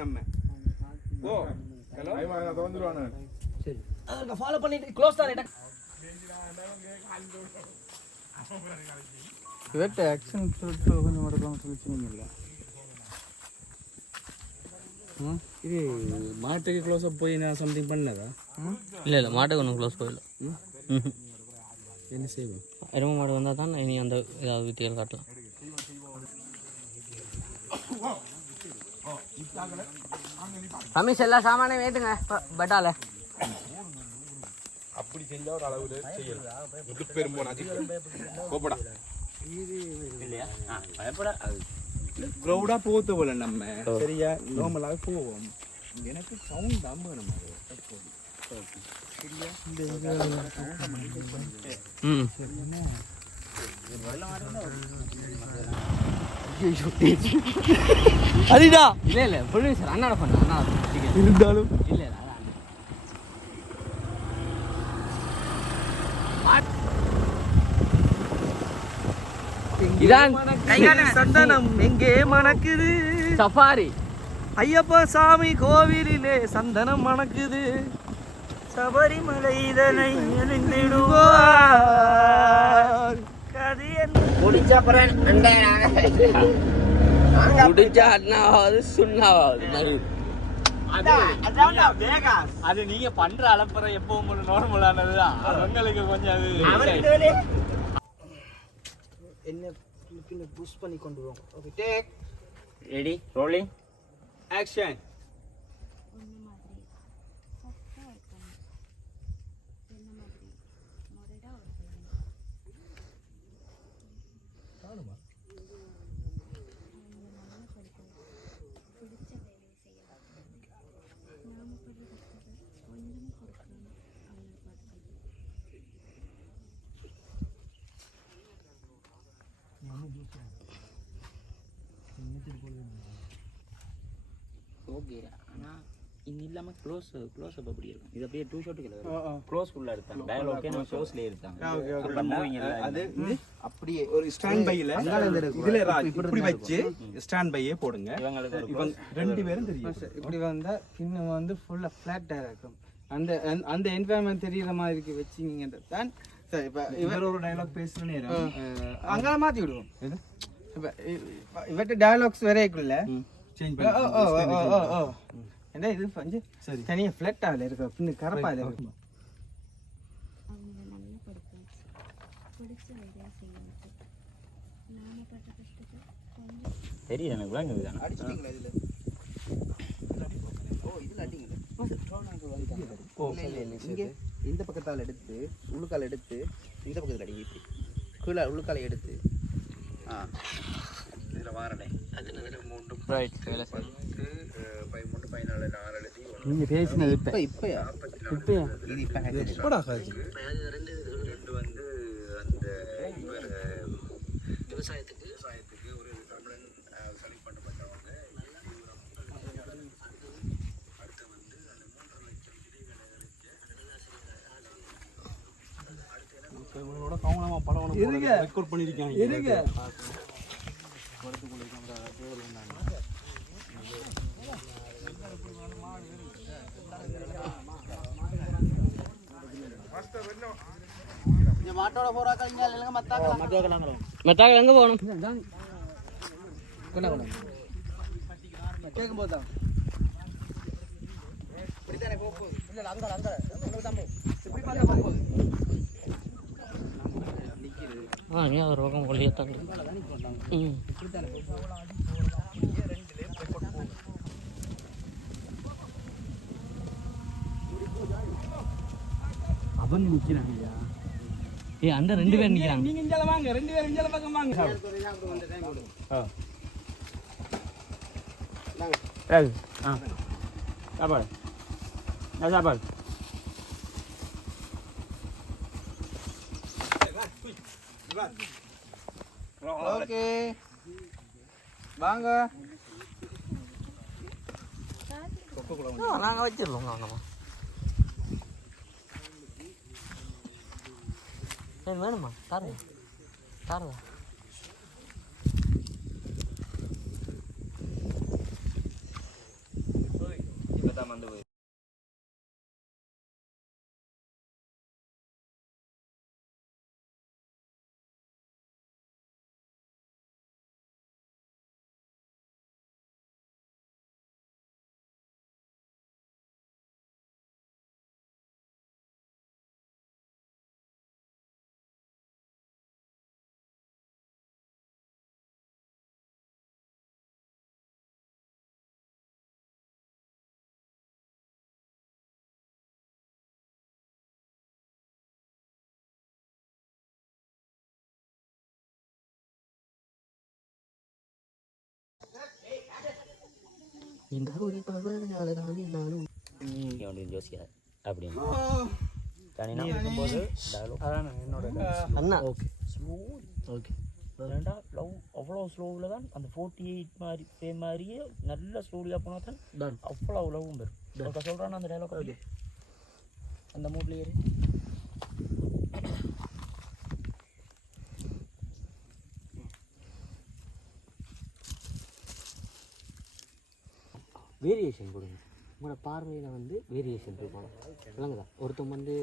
நம்ம ஓ ஹலோ வந்துருவானு சரி அத ஃபாலோ பண்ணிட்டு க்ளோஸ் தான் இவட்ட ஆக்ஷன் சொல்லிட்டு கொஞ்சம் மறக்காம சொல்லிச்சிங்க இது மாட்டுக்கு க்ளோஸ் அப் போய் நான் சம்திங் பண்ணதா? இல்லை மாட்டுக்கு ஒன்றும் க்ளோஸ் போயிடல. என்ன செய்வோம்? எருமை மாடு வந்தால் தான் இனி அந்த ஏதாவது வித்தியால் காட்டலாம். ரமேஷ் எல்லா சாமானையும் ஏற்றுங்க பட்டால. அப்படி செஞ்சா ஒரு அளவு செய்யலாம். இது பெரும்போனாச்சு கோபடா இல்லையா? பயப்படா க்ரௌடா போத்து போல நம்ம சரியா நார்மலாக போவோம். எனக்கு சவுண்ட் தான் வேணும். அதுடா இல்லை இல்லை ப்ரொடியூசர் அண்ணாட பண்ண அண்ணா இருந்தாலும் இல்லை இதான் சந்தனம் எங்கே மணக்குது சஃபாரி. ஐயப்பா சாமி கோவிலிலே சந்தனம் மணக்குது சபரிமலை இதனை எழுந்திடுவார் முடிச்சா அண்ணாவது சுண்ணாவது அது நீங்க பண்ற அலப்பறை எப்பவும் நார்மலானதுதான். உங்களுக்கு கொஞ்சம் அது என்ன பின்ன புஷ் பண்ணி கொண்டு வரோம். Okay take ready rolling action. Okay ஆனா இது இல்லாம க்ளோஸ் அப் அப்படி இருக்கும். இது அப்படியே டூ ஷாட்டுக்கு க்ளோஸ் ஃபுல்லா எடுத்தாங்க. டயலாக் நம்ம க்ளோஸ்ல எடுத்தாங்க. அப்ப மூவிங் அது அப்படியே ஒரு ஸ்டாண்ட் பையில இதுல இப்படி வச்சு ஸ்டாண்ட் பையே போடுங்க. இவங்க ரெண்டு பேரும் தெரியும். இப்படி வந்தா இன்னும் வந்து ஃபுல்லா ஃபிளாட்டா இருக்கும். அந்த அந்த என்வாயன்மெண்ட் தெரியற மாதிரி வச்சீங்க தான் சரி. இப்ப இவர் ஒரு டயலாக் பேசுற நேரம் அங்க மாத்தி விடுவோம். இப்ப இவட்ட டயலாக்ஸ் வரைக்குள்ள சேஞ்ச் என்ன இது வந்து சரி தனியா ஃபிளாட்டால இருக்கு. பின்ன கரப்பால இருக்கு. தெரியும் எனக்கு விளங்குது. அடிச்சிட்டீங்களா இதுல? ஓ இதுல அடிங்க. இங்க இந்த பக்கத்தால எடுத்து உள்ளுக்கால எடுத்து இந்த பக்கத்துல அடிங்க. இப்படி கீழே உள்ளுக்கால எடுத்து இதுல வாரனே அது மூன்று ரைட் வேலை செய்ய 13 14 4 எழுதி நீங்க பேசினது இப்ப இப்பயா இது இப்ப போடா காஜி ரெண்டு வந்து அந்த விவசாயத்துக்கு ஒரு தமிழன் செலக்ட் பண்ணப்பட்டவங்க அடுத்து வந்து அந்த 3.5 லட்சம் விதைகளை இவங்களோட கவனமா பலவனம் ரெக்கார்ட் பண்ணிருக்காங்க. இருங்க படத்துக்குள்ள கேமரா பேர் வந்தாங்க. மாட்டோட போறாக்க இங்க இல்லங்க மத்தாக்கள் எங்க போகணும்? கேட்கும் போதா இப்படித்தானே போகுது. இல்ல அங்க இப்படி பார்த்தா போகுது. நீ ஒரு பக்கம் ஒளியத்தாங்க. அவங்க நிக்கிறாங்க. அந்த ரெண்டு பேர் நிக்கிறாங்க. நீங்க இங்கல வாங்க. ரெண்டு பேரும் இங்கல பக்கம் வாங்க. சாப்பாடு சாப்பாடு ஓகே வாங்க நாங்கள் வச்சிடலாம் வாங்கம்மா. சரி வேணுமா தாருங்க தாருங்க. இப்போ தான் வந்து யோசிக்காது அப்படின்னு தனியாக இருக்கும்போது என்னோட அண்ணா ஸ்லோ ஓகே ஏன்டா லவ் அவ்வளோ ஸ்லோவில் தான் அந்த 48 மாதிரி சேம் மாதிரியே நல்ல ஸ்லோலியாக போனால் தான் டன் அவ்வளோ லவ்வும் வரும். ஒருக்க சொல்கிறான் அந்த டைலாக் அப்படி அந்த மூட்லேயே வேரியேஷன் கொடுங்க. உங்களோட பார்வையில் வந்து வேரியேஷன் இருக்கும் இல்லைங்கதா. ஒருத்தவங்க வந்து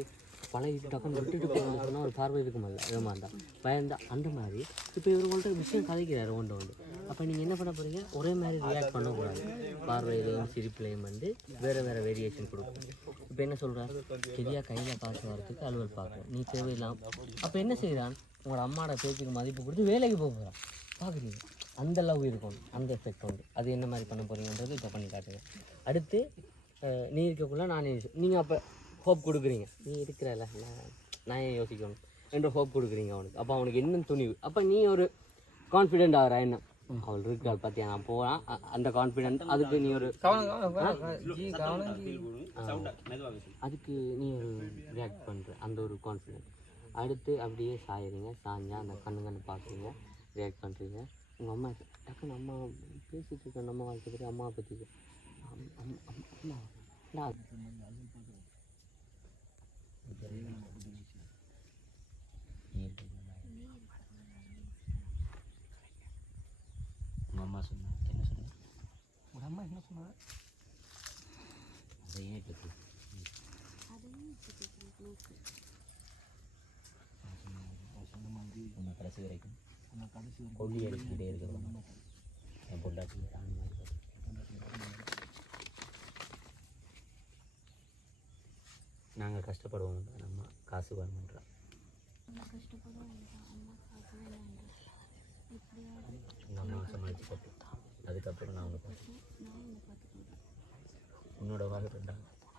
பழைய டக்குன்னு விட்டுட்டு போகணும்னு சொன்னால் ஒரு பார்வை இருக்குமில்ல இதை மாதிரி தான் பயந்தா அந்த மாதிரி. இப்போ இவர்கள்ட்ட விஷயம் கதைக்கிறாரு ஒன்று ஒன்று. அப்போ நீங்கள் என்ன பண்ண போகிறீங்க, ஒரே மாதிரி ரியாக்ட் பண்ணக்கூடாது. பார்வையிலையும் சிரிப்புலையும் வந்து வேறு வேறு வேரியேஷன் கொடுக்கும். இப்போ என்ன சொல்கிறார், சரியாக கையில் காசு வரத்துக்கு அலுவல் பார்க்குறேன் நீ தேவையில்லாம். அப்போ என்ன செய்கிறான், உங்களோட அம்மாவோட பேச்சுக்கு மதிப்பு கொடுத்து வேலைக்கு போக போகிறான். பார்க்குறீங்க அந்த லவ் இருக்கணும், அந்த எஃபெக்ட் உண்டு. அது என்ன மாதிரி பண்ண போகிறீங்கன்றது இப்போ பண்ணி காட்டுங்க. அடுத்து நீ இருக்கக்குள்ள நான் நீங்கள் அப்போ ஹோப் கொடுக்குறீங்க, நீ இருக்கிறல நான் ஏன் யோசிக்கணும் என்ற ஹோப் கொடுக்குறீங்க அவனுக்கு. அப்போ அவனுக்கு என்ன துணிவு, அப்போ நீ ஒரு கான்ஃபிடென்ட் ஆகிறா என்ன அவள் இருக்காள் பார்த்தியா நான் போகிறான் அந்த கான்ஃபிடென்ட். அதுக்கு நீ ஒரு அதுக்கு நீ ஒரு ரியாக்ட் பண்ணுற அந்த ஒரு கான்ஃபிடென்ட். அடுத்து அப்படியே சாயிறீங்க, சாஞ்சா அந்த கண்ணு பார்க்குறீங்க, ரியாக்ட் பண்ணுறீங்க. உங்கள் அம்மா டக்குன்னு அம்மா பேசிகிட்டு இருக்க நம்ம வாழ்க்கை பற்றி அம்மாவை பற்றி உங்கள் அம்மா சொன்னா என்ன சொன்னேன், உங்கள் அம்மா என்ன சொன்னாங்க அதை ஏன் இப்போ உன்னை கடைசி வரைக்கும் கொல்லி அடிச்சுக்கிட்டே இருக்கிறோம் என் பொண்டாட்டி நாங்கள் கஷ்டப்படுவோம் நம்ம காசு வரணுன்றோம். உங்கள் அம்மா சமாளித்து போட்டு அதுக்கப்புறம் நான் உங்களை பார்த்து உன்னோட வாழ்க்கை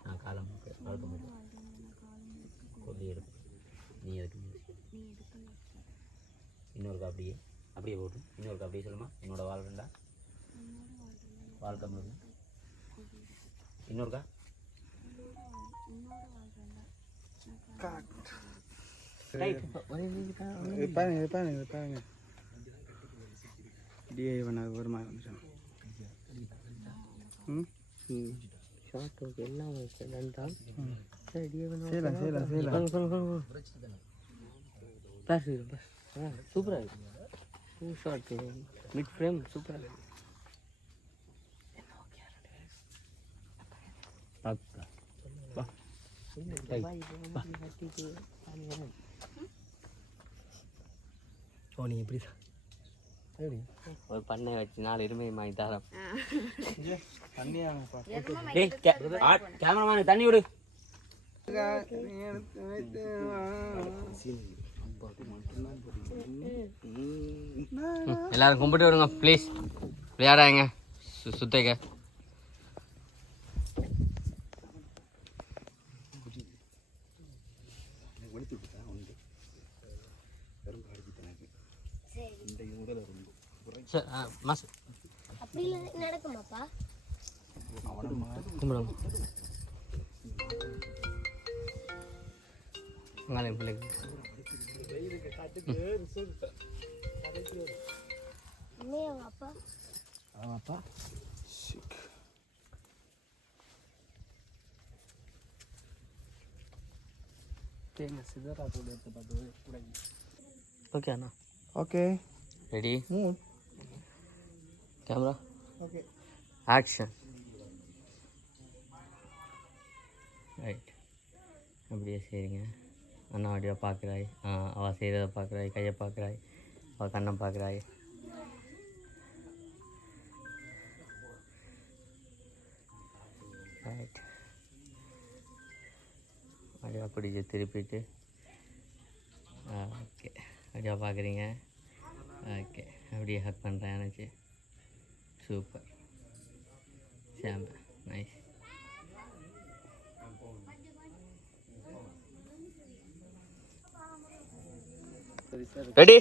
நான் காலம் வாழ்க்கை மாட்டேன் கொல்லி எடுப்பேன். நீ எதுக்கு இன்னொருக்கா அப்படியே அப்படியே போட்டு இன்னொருக்கா அப்படியே சொல்லுமா, என்னோட வாழ்க்கண்டா வாழ்க்கை முழுக்க இன்னொருக்கா பாருங்க டிஐ பண்ண ஒரு மாதிரி வந்துச்சோம். ஷார்ட் ஓகே எல்லாம் தான் சூப்பராக இருக்கு. டூ ஷார்ட் மிட் ஃப்ரேம் சூப்பராக இருக்கு. ஓ நீ எப்படி தான் ஒரு பண்ணை வச்சு 4 எருமை வாங்கி தரோம். கேமராமேன் தண்ணி விடு. எல்லாரும் கும்பிட்டு விடுங்க ப்ளீஸ். விளையாடாங்க சுத்தைக்க. நடக்குமாப்பா கும்பிடுங்க உங்களை பிள்ளைங்க அப்பா தேங்க சிதறா கூட எடுத்து பார்த்து கூட ஓகே அண்ணா okay ready move camera okay action right அப்படியே சரிங்க அண்ணா அப்படியே பார்க்குறாய் அவள் செய்கிறத பார்க்குறாய் கையை பார்க்குறாய் அவள் கண்ணை பார்க்குறாய் ரைட் அப்படியே பிடிச்சி திருப்பிட்டு ஓகே அப்படியே பார்க்குறீங்க ஓகே அப்படியே ஹக் பண்ணுறேன் நினச்சி சூப்பர் சாம் நைஸ் ரெடி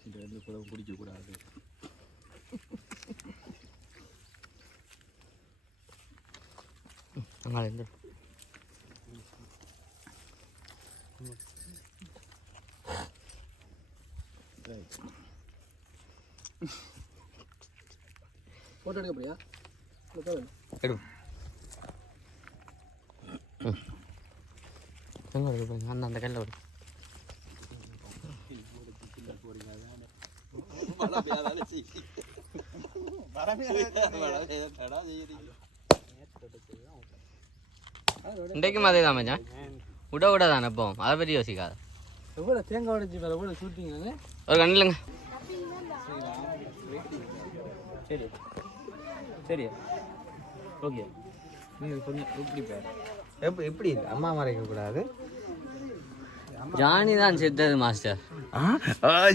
இந்த இடத்துல கூட குடிக்கக்கூடாது. அங்கே ஃபோட்டோ எடுக்க போறியா எடு எங்கே வருது பாருங்க அந்த கையில் வருது இன்றைக்கும் அதே தான் மச்சான் விட தானே இப்போ அதை பற்றி யோசிக்காத எவ்வளோ தேங்காய் உடைச்சி வேறு எவ்வளோ ஷூட்டிங்க ஒரு கண்ணில்ங்க சரி சரி ஓகே நீங்கள் கொஞ்சம் இப்படி பாரு எப்படி அம்மா மறைக்கக்கூடாது ஜானி தான் செத்தது மாஸ்டர்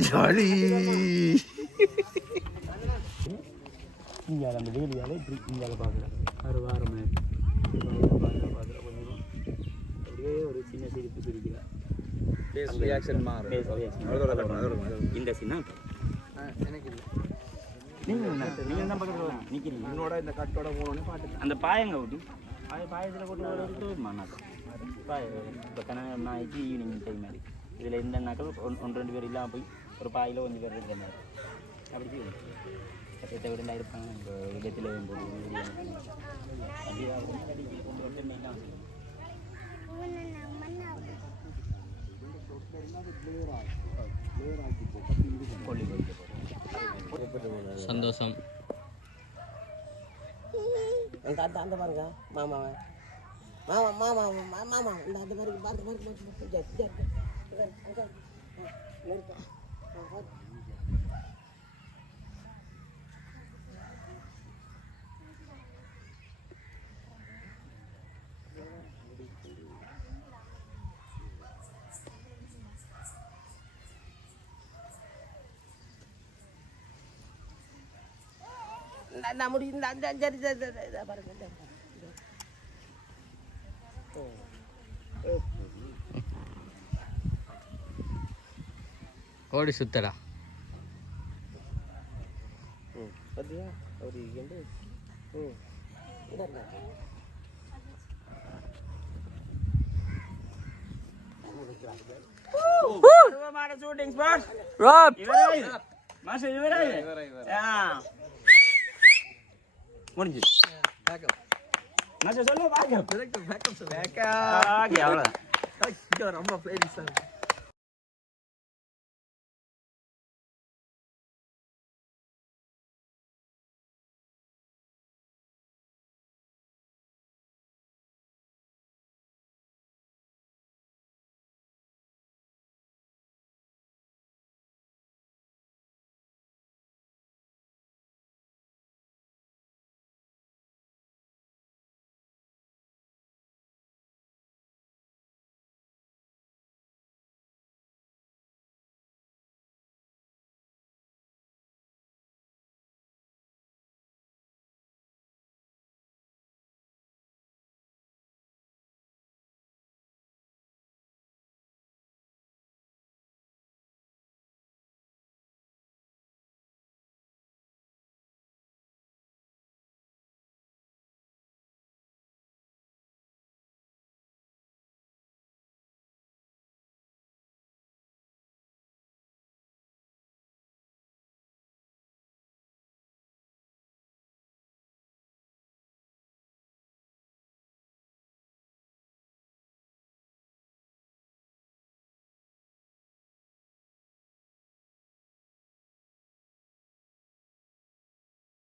ஜாலி இங்கே அந்த வேலியால் இப்படி இங்கே பார்க்குறேன் ஒரு வாரம் கொஞ்சம் அப்படியே ஒரு சின்ன சிரிப்பு சிரிக்கிறேன் இந்த சின்ன எனக்கு இல்லை நீங்கள் தான் பக்கத்தில் நிற்கிறீங்க என்னோட இந்த கட்டோட போனோன்னு பாட்டு அந்த பாயங்க ஊட்டி பாயத்தில் போட்டு மாநாட்டம் பாய இப்போ நான் ஈவினிங் டைம் மாதிரி இதில் இந்த நாட்கள் ஒன்று ரெண்டு பேர் இல்லாமல் போய் ஒரு பாயில் கொஞ்சம் பேர் இருக்கிற மாதிரி அப்படி செய்யும் கட்டத்தை விட இருப்பாங்க இப்போ விதத்தில் போட்டு அப்படியே கொண்டு வந்து கொல்லி சந்தோஷம் அந்த பாருங்க மாமா மாமா மாமா மாமா இந்த அந்த பாருங்க பாருங்க நான் முடியும் சரி பாருங்க கோடி சுத்தடா பார்த்தியா அவர் இங்கே ஷூட்டிங் ஸ்பாட் மாஸ்டர் முடிஞ்சு மாஸ்டர் சொல்லு பேக்கப் அவ்வளோ ரொம்ப ஃபேமஸ்